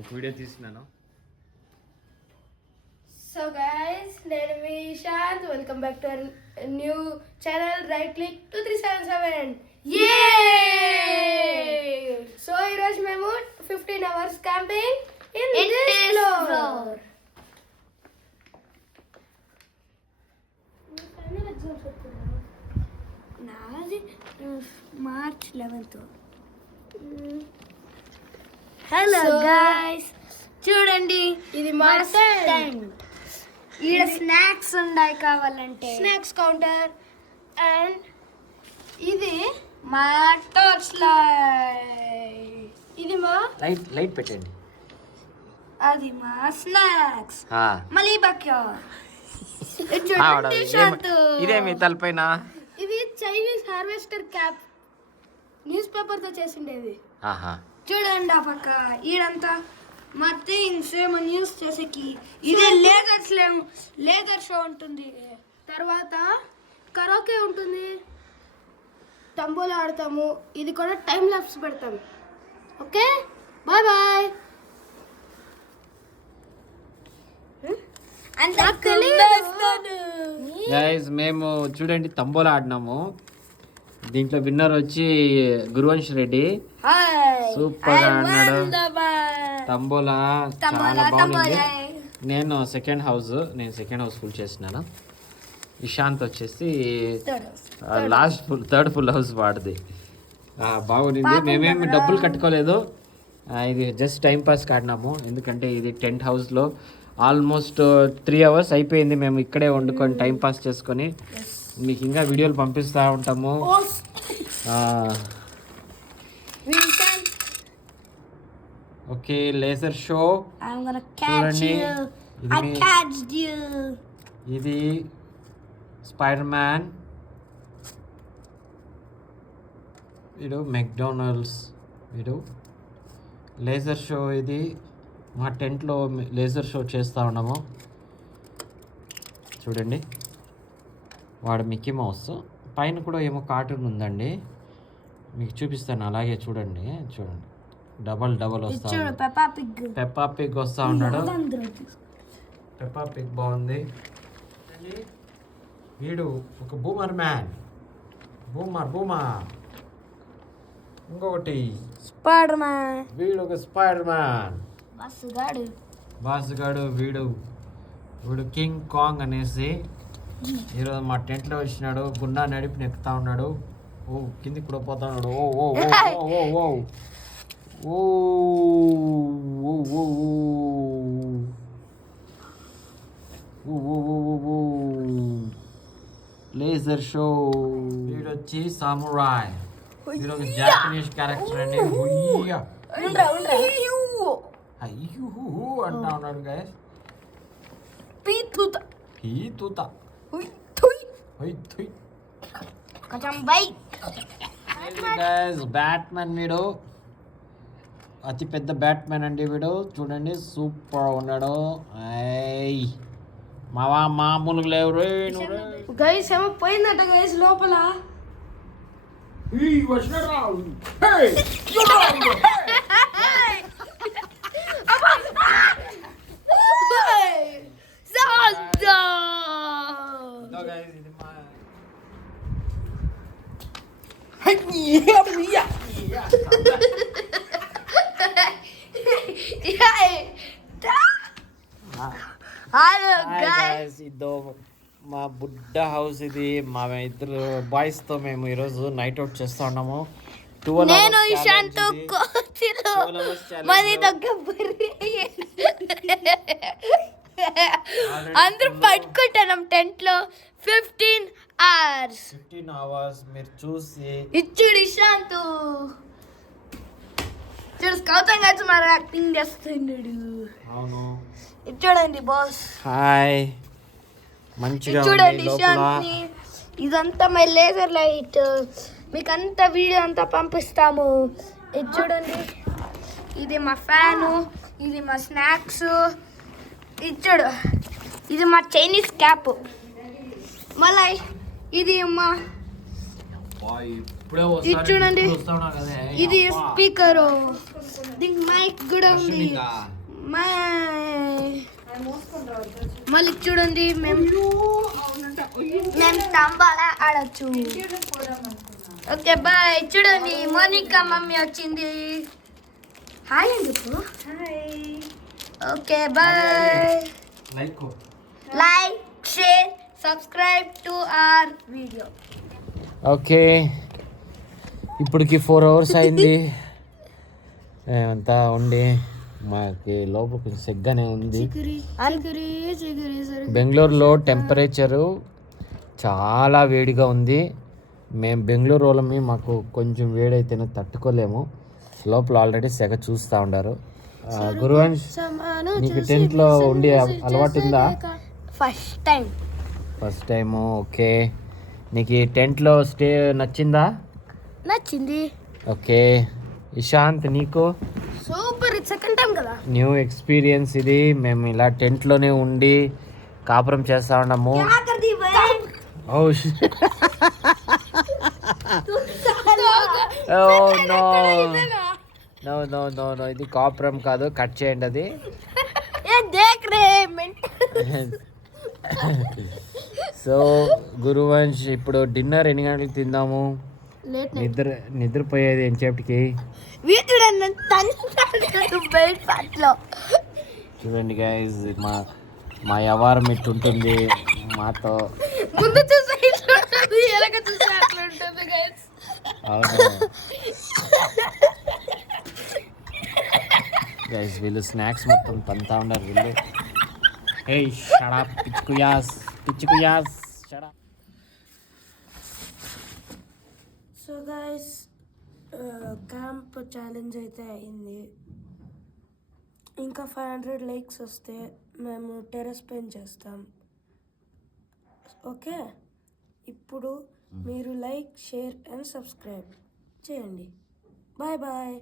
ఒక వీడియో తీస్తున్నాను. So guys, నేను మీ Ishant. Welcome back to our new channel right click 2377. So ఈరోజు మేము 15 hours camping in this floor. నాది March 11th. హలో గైస్, చూడండి ఇది మా టెంట్. ఈడ స్నాక్స్ ఉన్నాయి, కావాలంటే స్నాక్స్ కౌంటర్. అండ్ ఇది మా టార్చ్ లైట్. ఇది మా లైట్ పెట్టండి. అది మా స్నాక్స్. మళ్ళీ ఇదే మీ తలపైన. ఇది Chinese harvester cap, news paper తో చేసిండేది. చూడండి ఆ పక్క ఈడంతా మా థింగ్స్ మనం యూస్ చేసేకి. ఇదే లేజర్ షో ఉంటుంది. తర్వాత కరోకే ఉంటుంది, తంబోలా ఆడతాము. ఇది కూడా టైం ల్యాప్స్ పెడతాం. Okay, bye bye. గైస్, మేము చూడండి తంబోలా ఆడినాము. దీంట్లో విన్నర్ వచ్చి గురువంశ్ రెడ్డి. సూపర్ గా ఆడినాడు. తంబోలా చాలా బాగుంది. నేను సెకండ్ హౌస్ ఫుల్ చేసినాను. ఇషాంత్ వచ్చేసి థర్డ్ ఫుల్ హౌస్ వాడిది. బాగుంది. మేమేమి డబ్బులు కట్టుకోలేదు, ఇది జస్ట్ టైం పాస్ ఆడినాము. ఎందుకంటే ఇది టెంట్ హౌస్లో ఆల్మోస్ట్ 3 hours అయిపోయింది. మేము ఇక్కడే వండుకొని టైం పాస్ చేసుకొని మీకు ఇంకా వీడియోలు పంపిస్తూ ఉంటాము. ఓకే, లేజర్ షో చూడండి. ఇది స్పైడర్ మ్యాన్, వీడు మెక్డొనాల్డ్స్, వీడు లేజర్ షో. ఇది మా టెంట్లో లేజర్ షో చేస్తూ ఉన్నాము. చూడండి, వాడు మిక్కీ మౌస్. పైన కూడా ఏమో కార్టూన్ ఉందండి, మీకు చూపిస్తాను. అలాగే చూడండి, డబల్ వస్తా. పెప్పా పిగ్ వస్తూ ఉన్నాడు. పెప్పా పిగ్ బాగుంది. వీడు ఒక బూమర్ మ్యాన్, బూమర్. ఇంకొకటి స్పైడర్ మ్యాన్. వీడు ఒక స్పైడర్ మ్యాన్. బాసుగాడు. వీడు కింగ్ కాంగ్ అనేసి ఈరోజు మా టెంట్లో వచ్చినాడు. గుండా నడిపి నెక్కుతా ఉన్నాడు. ఓ కిందికి కూడా పోతా ఉన్నాడు. Laser show. వీడు వచ్చి సామురాయ్. వీడు ఒక జాపనీస్ క్యారెక్టర్ అండి. అయ్యూ అంటా ఉన్నాడు గైస్. బ్యాట్మెన్. వీడు అతి పెద్ద బ్యాట్మెన్ అండి. వీడు చూడండి, సూపర్ ఉన్నాడు. మామూలుగా లేవు గైస్. ఏమో పోయిందట గైస్ లోపల. ఇదో మా బుడ్డ హౌస్. ఇది మా ఇద్దరు బాయ్స్ తో మేము ఈరోజు నైట్ అవుట్ చేస్తా ఉన్నాము. నేను ఇషాంత్ అందరూ పట్టుకుంటాం టెంట్ లో 15 hours. మీరు చూసి ఇచ్చుడు ఇషాంత్ చూడు, స్కౌతంగా మరి యాక్టింగ్ చేస్తున్నాడు. అవును, చూడండి బాస్. హాయ్, మంచిగా చూడండి ఇషాంత్ని. ఇదంతా మై లేజర్ లైట్. మీకు అంతా వీడియో అంతా పంపిస్తాము. ఇది చూడండి, ఇది మా ఫ్యాను, ఇది మా స్నాక్స్. ఇది చూడు, ఇది మా చైనీస్ క్యాప్. మళ్ళీ ఇది మా ఇప్పుడే ఇది చూడండి, ఇది స్పీకర్, దీనికి మైక్ కూడా ఉంది. మళ్ళీ చూడండి, మేము తంబాలా ఆడచ్చు. Okay bye. చూడండి మోనికా మమ్మీ వచ్చింది. హాయ్ ఎందుకు? Okay bye. Like share subscribe to our video. Okay, ఇప్పటికి 4 hours అయింది. అంతా ఉండి మాకి లోపల కొంచెం సెగ్గానే ఉంది. బెంగళూరులో టెంపరేచరు చాలా వేడిగా ఉంది. మేము బెంగళూరు వాళ్ళమి, మాకు కొంచెం వేడైతేనే తట్టుకోలేము. లోపల ఆల్రెడీ సెగ చూస్తూ ఉన్నారు. గురువంశ్, నీకు టెంట్లో ఉండే అలవాటు ఉందా? First time. ఓకే, నీకు ఈ టెంట్లో స్టే నచ్చిందా? నచ్చింది. ఓకే, ఇషాంత్ నీకు? సూపర్, సెకండ్ టైం కదా. న్యూ ఎక్స్పీరియన్స్ ఇది. మేము ఇలా టెంట్లోనే ఉండి కాపురం చేస్తా ఉన్నాము. నో, ఇది కాపురం కాదు, కట్ చేయండి అది. సో గురువంశ్, ఇప్పుడు డిన్నర్ ఎన్ని గంటలకు తిందాము? నిద్రపోయేది ఎంతసేపటికి? చూడండి గైజ్, మా వ్యవహారం ఇట్టుంటుంది మాతో. అవును గైజ్, వీళ్ళు స్నాక్స్ మొత్తం తంతా ఉన్నారు వీళ్ళు. హే షట్ అప్ పిచ్చుకుయాస్. Shut up. So guys, camp challenge అయితే అయింది. ఇంకా 500 లైక్స్ వస్తే మేము టెర్రస్ పెయింట్ చేస్తాం. ఓకే, ఇప్పుడు మీరు లైక్ షేర్ అండ్ సబ్స్క్రైబ్ చేయండి. Bye bye.